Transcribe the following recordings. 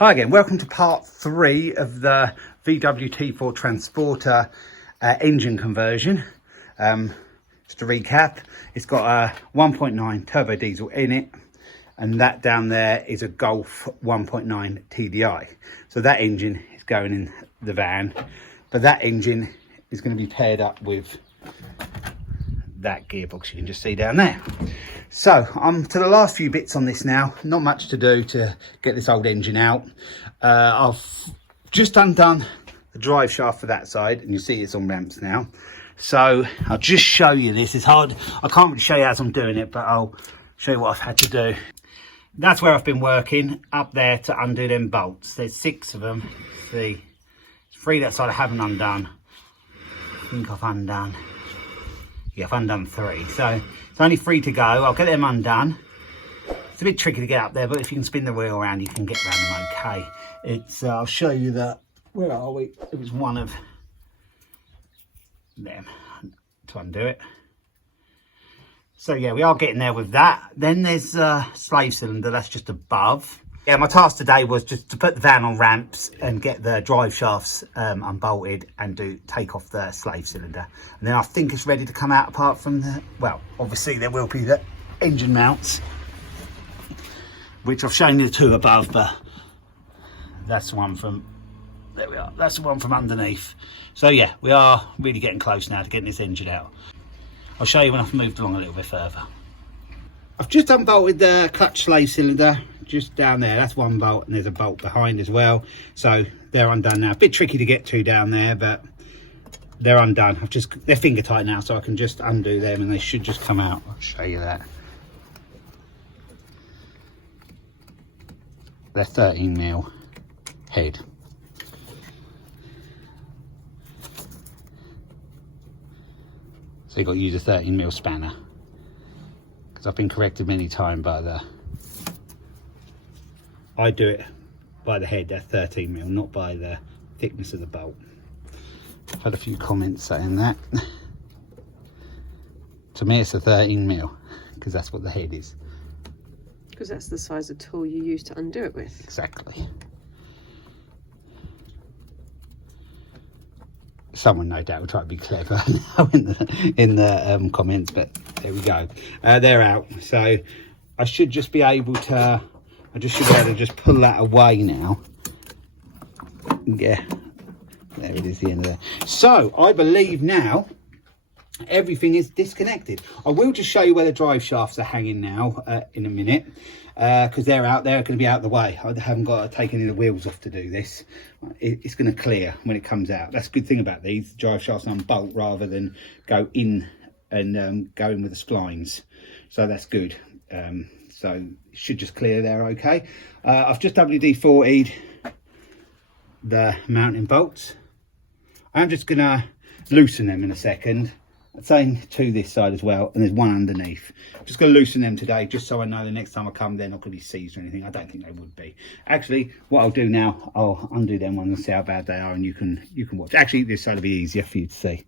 Hi again, welcome to part 3 of the VW T4 Transporter engine conversion. Just to recap, it's got a 1.9 turbo diesel in it, and that down there is a Golf 1.9 TDI. So that engine is going in the van, but that engine is going to be paired up with that gearbox you can just see down there. So I'm to the last few bits on this now. Not much to do to get this old engine out. I've just undone the drive shaft for that side, and you see it's on ramps now. So I'll just show you this. It's hard, I can't really show you as I'm doing it, but I'll show you what I've had to do. That's where I've been working, up there to undo them bolts. There's 6 of them. See, 3 that side I haven't undone. I think I've undone, yeah, I've undone 3. So it's only 3 to go. I'll get them undone. It's a bit tricky to get up there, but if you can spin the wheel around, you can get around them okay. It's I'll show you that. Where are we? It was one of them to undo it. So yeah, we are getting there with that. Then there's a slave cylinder that's just above. Yeah, my task today was just to put the van on ramps and get the drive shafts unbolted and take off the slave cylinder. And then I think it's ready to come out, apart from the, well, obviously there will be the engine mounts, which I've shown you the 2 above, but that's the one from, there we are, that's the one from underneath. So yeah, we are really getting close now to getting this engine out. I'll show you when I've moved along a little bit further. I've just unbolted the clutch slave cylinder just down there. That's one bolt, and there's a bolt behind as well. So they're undone now. A bit tricky to get to down there, but they're undone. They're finger tight now, so I can just undo them and they should just come out. I'll show you that. They're 13mm head. So you've got to use a 13mm spanner, because I've been corrected many times by the, I do it by the head, they're 13mm, not by the thickness of the bolt. I've had a few comments saying that. To me it's a 13mm, because that's what the head is. Because that's the size of tool you use to undo it with. Exactly. Someone no doubt will try to be clever in the comments, but there we go. They're out, so I should just be able to, I just should be able to just pull that away now. Yeah, there it is, the end of that. So I believe now everything is disconnected. I will just show you where the drive shafts are hanging now in a minute, because they're out there, going to be out of the way. I haven't got to take any of the wheels off to do this. It's going to clear when it comes out. That's a good thing about these. The drive shafts unbolt rather than go in and go in with the splines, so that's good. So it should just clear there okay. I've just WD-40'd the mounting bolts. I'm just going to loosen them in a second. Same to this side as well, and there's one underneath. I'm just going to loosen them today, just so I know the next time I come they're not going to be seized or anything. I don't think they would be. Actually, what I'll do now, I'll undo them ones and see how bad they are, and you can watch. Actually, this side will be easier for you to see.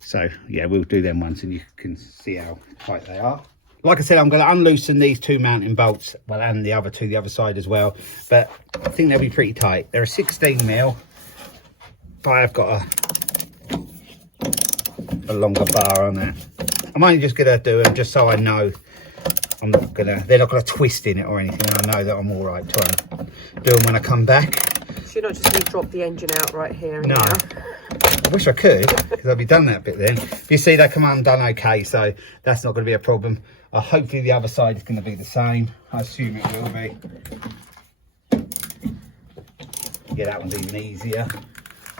So yeah, we'll do them once and you can see how tight they are. Like I said, I'm going to unloosen these 2 mounting bolts, well, and the other 2 the other side as well, but I think they'll be pretty tight. They're a 16mm, but I've got a longer bar on that. I'm only just going to do them just so I know I'm not going to, they're not going to twist in it or anything. I know that I'm all right to do them when I come back. So you're not just going to drop the engine out right here and no. now? I wish I could, because I'd be done that bit then. You see, they come undone okay, so that's not going to be a problem. Hopefully the other side is going to be the same. I assume it will be. Yeah, that one's even easier.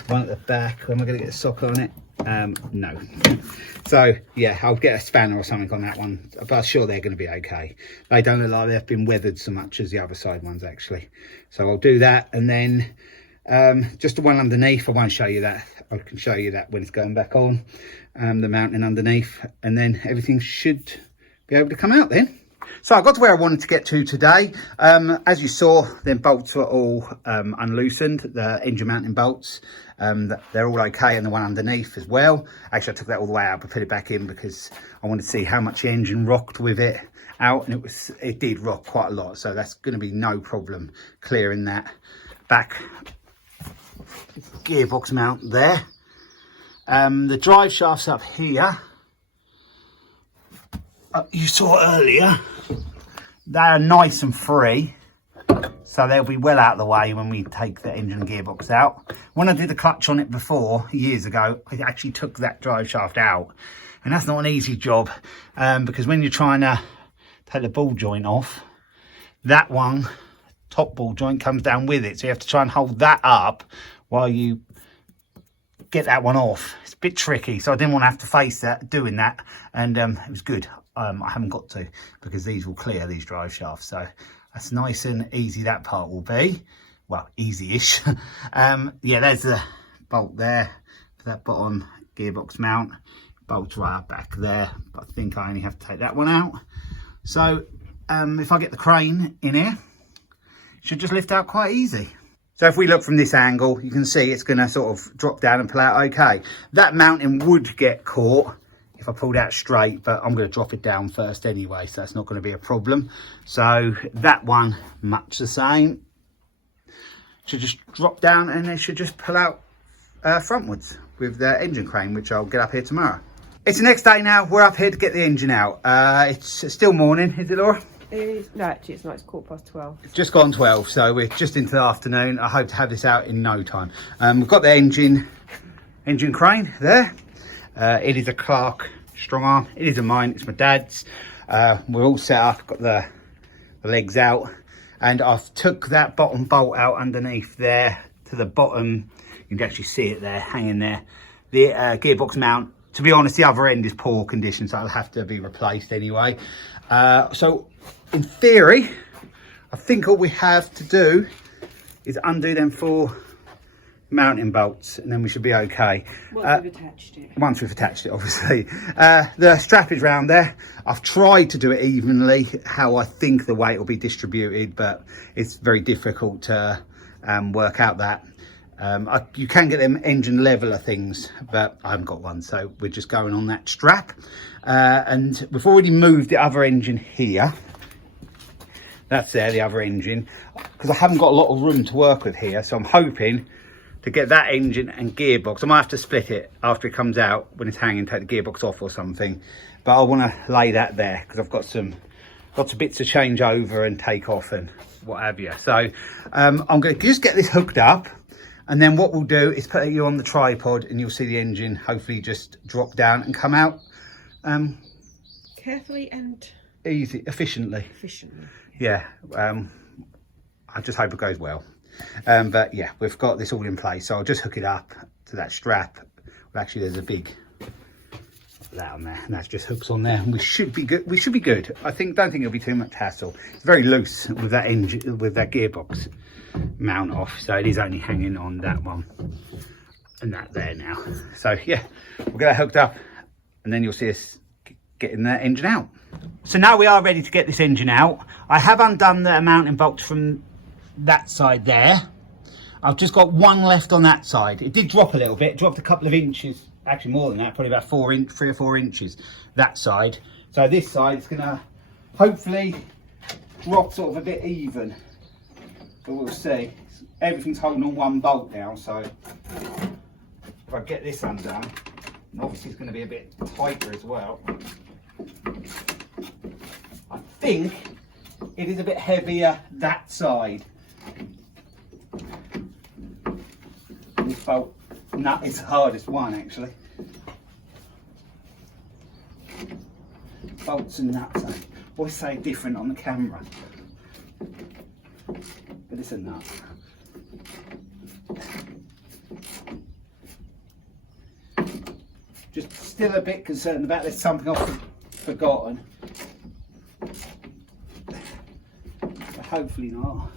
One at the back. Am I going to get a socket on it? No. So yeah, I'll get a spanner or something on that one, but I'm sure they're going to be okay. They don't look like they've been weathered so much as the other side ones actually. So I'll do that, and then just the one underneath, I won't show you that. I can show you that when it's going back on, the mounting underneath, and then everything should be able to come out then. So I got to where I wanted to get to today. As you saw, the bolts were all unloosened, the engine mounting bolts. They're all okay, and the one underneath as well. Actually, I took that all the way out but put it back in because I wanted to see how much the engine rocked with it out, and it did rock quite a lot, so that's going to be no problem clearing that back gearbox mount there. The drive shaft's up here. You saw earlier, they're nice and free, so they'll be well out of the way when we take the engine and gearbox out. When I did the clutch on it before, years ago, I actually took that drive shaft out, and that's not an easy job, because when you're trying to take the ball joint off, that one, top ball joint, comes down with it, so you have to try and hold that up while you get that one off. It's a bit tricky, so I didn't want to have to face that, doing that, and it was good. I haven't got to, because these will clear, these drive shafts, so that's nice and easy. That part will be, well, easy-ish. Yeah, there's the bolt there for that bottom gearbox mount. Bolts right up back there, but I think I only have to take that one out. So if I get the crane in here, it should just lift out quite easy. So if we look from this angle, you can see it's going to sort of drop down and pull out okay. That mounting would get caught if I pulled out straight, but I'm going to drop it down first anyway, so that's not going to be a problem. So that one, much the same. Should just drop down and it should just pull out frontwards with the engine crane, which I'll get up here tomorrow. It's the next day now. We're up here to get the engine out. It's still morning, is it, Laura? No, actually it's not. It's 12:15. It's just gone 12, so we're just into the afternoon. I hope to have this out in no time. We've got the engine crane there. It is a Clark strong arm. It isn't mine, it's my dad's. We're all set up, got the legs out, and I've took that bottom bolt out underneath there to the bottom. You can actually see it there, hanging there. The gearbox mount, to be honest, the other end is poor condition, so it'll have to be replaced anyway. So in theory, I think all we have to do is undo them 4 mounting bolts, and then we should be okay. Once we've attached it. Once we've attached it, obviously. The strap is round there. I've tried to do it evenly, how I think the weight will be distributed, but it's very difficult to work out that. You can get them engine leveler things, but I haven't got one, so we're just going on that strap. And we've already moved the other engine here. That's there, the other engine, because I haven't got a lot of room to work with here, so I'm hoping to get that engine and gearbox. I might have to split it after it comes out, when it's hanging, take the gearbox off or something, but I want to lay that there because I've got lots of bits to change over and take off and what have you. So I'm going to just get this hooked up, and then what we'll do is put you on the tripod and you'll see the engine hopefully just drop down and come out carefully and efficiently. Yeah, I just hope it goes well. But yeah, we've got this all in place, so I'll just hook it up to that strap. Well, actually, there's a big that on there, and that just hooks on there, and we should be good. We should be good. Don't think it'll be too much hassle. It's very loose with that engine, with that gearbox mount off, so it is only hanging on that one and that there now. So yeah, we'll get that hooked up, and then you'll see us getting that engine out. So now we are ready to get this engine out. I have undone the mounting bolts from that side there. I've just got one left on that side. It did drop a little bit, it dropped a couple of inches, actually more than that, probably about 3 or 4 inches that side. So this side is gonna hopefully drop sort of a bit even, but we'll see. Everything's holding on one bolt now, so if I get this undone, and obviously it's going to be a bit tighter as well. I think it is a bit heavier that side. This bolt nut is the hardest one actually. Bolts and nuts, I always say different on the camera, but it's a nut. Just still a bit concerned about there's something I've forgotten, but hopefully not.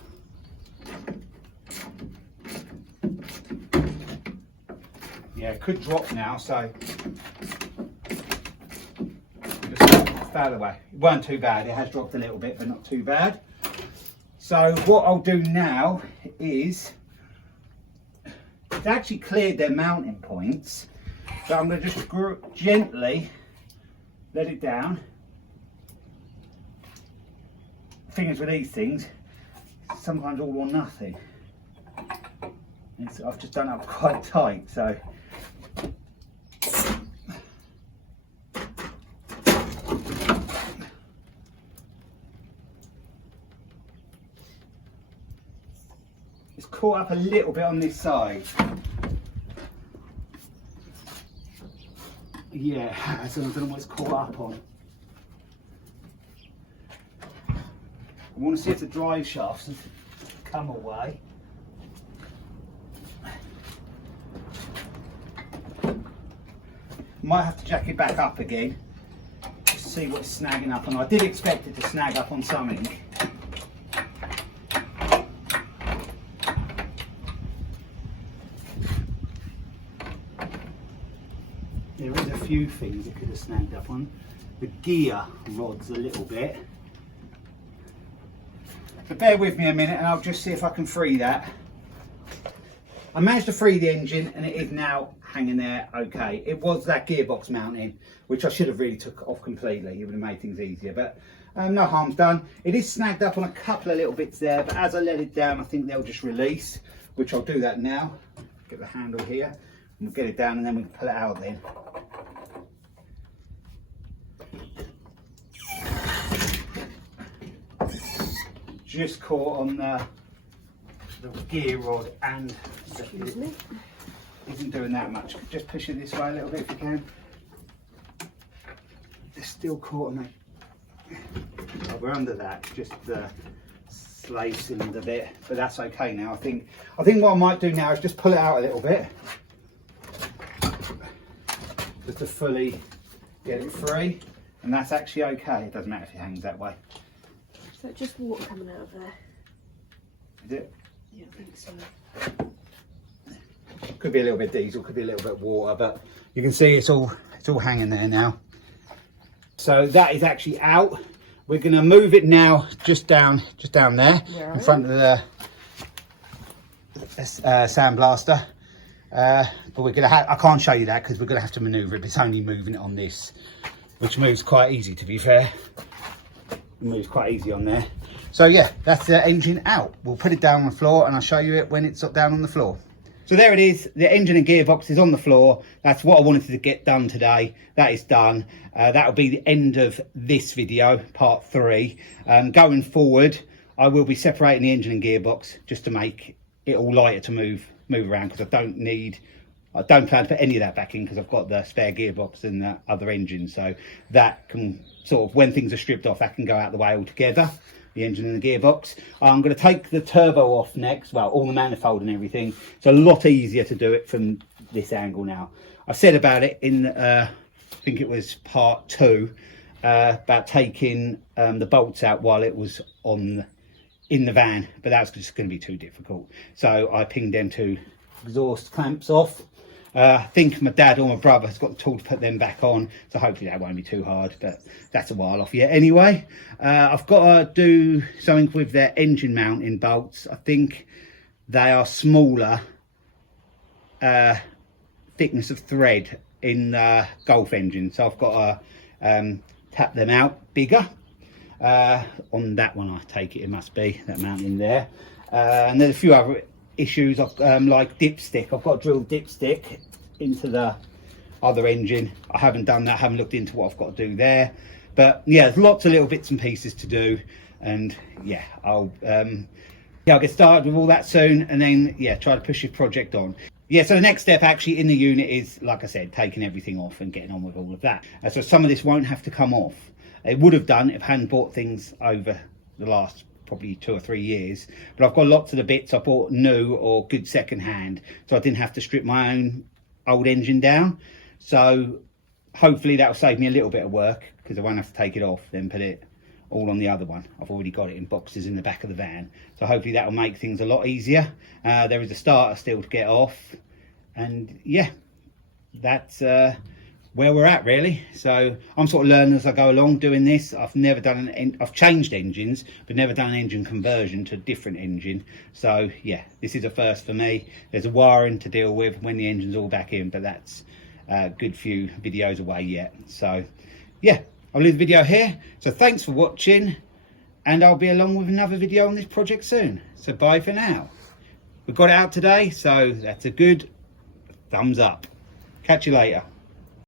Yeah, it could drop now, so just out of the way. It weren't too bad, it has dropped a little bit, but not too bad. So what I'll do now is, it's actually cleared their mounting points, so I'm going to just gently let it down. thing is with these things, sometimes all or nothing. I've just done it up quite tight, so. It's caught up a little bit on this side. Yeah, so I don't know what it's caught up on. I want to see if the drive shafts have come away. Might have to jack it back up again, just to see what's snagging up on. I did expect it to snag up on something. There is a few things it could have snagged up on. The gear rods a little bit. So bear with me a minute and I'll just see if I can free that. I managed to free the engine and it is now hanging there okay. It was that gearbox mounting, which I should have really took off completely. It would have made things easier, but no harm's done. It is snagged up on a couple of little bits there, but as I let it down, I think they'll just release, which I'll do that now. Get the handle here and we'll get it down and then we can pull it out then. Just caught on the gear rod and isn't doing that much. Just push it this way a little bit if you can. It's still caught on that. Oh, we're under that, just slicing a bit, but that's okay now. I think what I might do now is just pull it out a little bit, just to fully get it free, and that's actually okay. It doesn't matter if it hangs that way. Is that just water coming out of there? Is it? Yeah, I think so. Could be a little bit diesel, could be a little bit water, but you can see it's all hanging there now. So that is actually out. We're going to move it now just down there in front of the sandblaster. But we're going to I can't show you that because we're going to have to manoeuvre it. It's only moving it on this, which moves quite easy to be fair. It moves quite easy on there. So yeah, that's the engine out. We'll put it down on the floor and I'll show you it when it's down on the floor. So there it is, the engine and gearbox is on the floor. That's what I wanted to get done today. That is done. That'll be the end of this video, part 3. Going forward, I will be separating the engine and gearbox just to make it all lighter to move around, because I don't plan to put any of that back in because I've got the spare gearbox and the other engine. So that can sort of, when things are stripped off, that can go out the way altogether. The engine and the gearbox. I'm going to take the turbo off next, well, all the manifold and everything. It's a lot easier to do it from this angle now. I said about it in I think it was part 2, about taking the bolts out while it was in the van, but that's just going to be too difficult. So I pinged them 2 exhaust clamps off. I think my dad or my brother has got the tool to put them back on, so hopefully that won't be too hard, but that's a while off yet anyway. I've got to do something with their engine mounting bolts. I think they are smaller thickness of thread in the Golf engine, so I've got to tap them out bigger. On that one, I take it must be that mounting there. And there's a few other issues of like dipstick. I've got to drill dipstick into the other engine. I haven't done that, haven't looked into what I've got to do there, but yeah, there's lots of little bits and pieces to do, and yeah, I'll get started with all that soon, and then yeah, try to push this project on. Yeah, so the next step actually in the unit is, like I said, taking everything off and getting on with all of that. So some of this won't have to come off. It would have done if I hadn't bought things over the last probably 2 or 3 years, but I've got lots of the bits I bought new or good second hand, so I didn't have to strip my own old engine down. So hopefully that'll save me a little bit of work, because I won't have to take it off then put it all on the other one. I've already got it in boxes in the back of the van, so hopefully that'll make things a lot easier. There is a starter still to get off, and yeah, that's where we're at really. So I'm sort of learning as I go along doing this. I've never done I've changed engines but never done an engine conversion to a different engine, so yeah, this is a first for me. There's a wiring to deal with when the engine's all back in, but that's a good few videos away yet. So yeah, I'll leave the video here. So thanks for watching, and I'll be along with another video on this project soon. So bye for now. We got it out today, so that's a good thumbs up. Catch you later.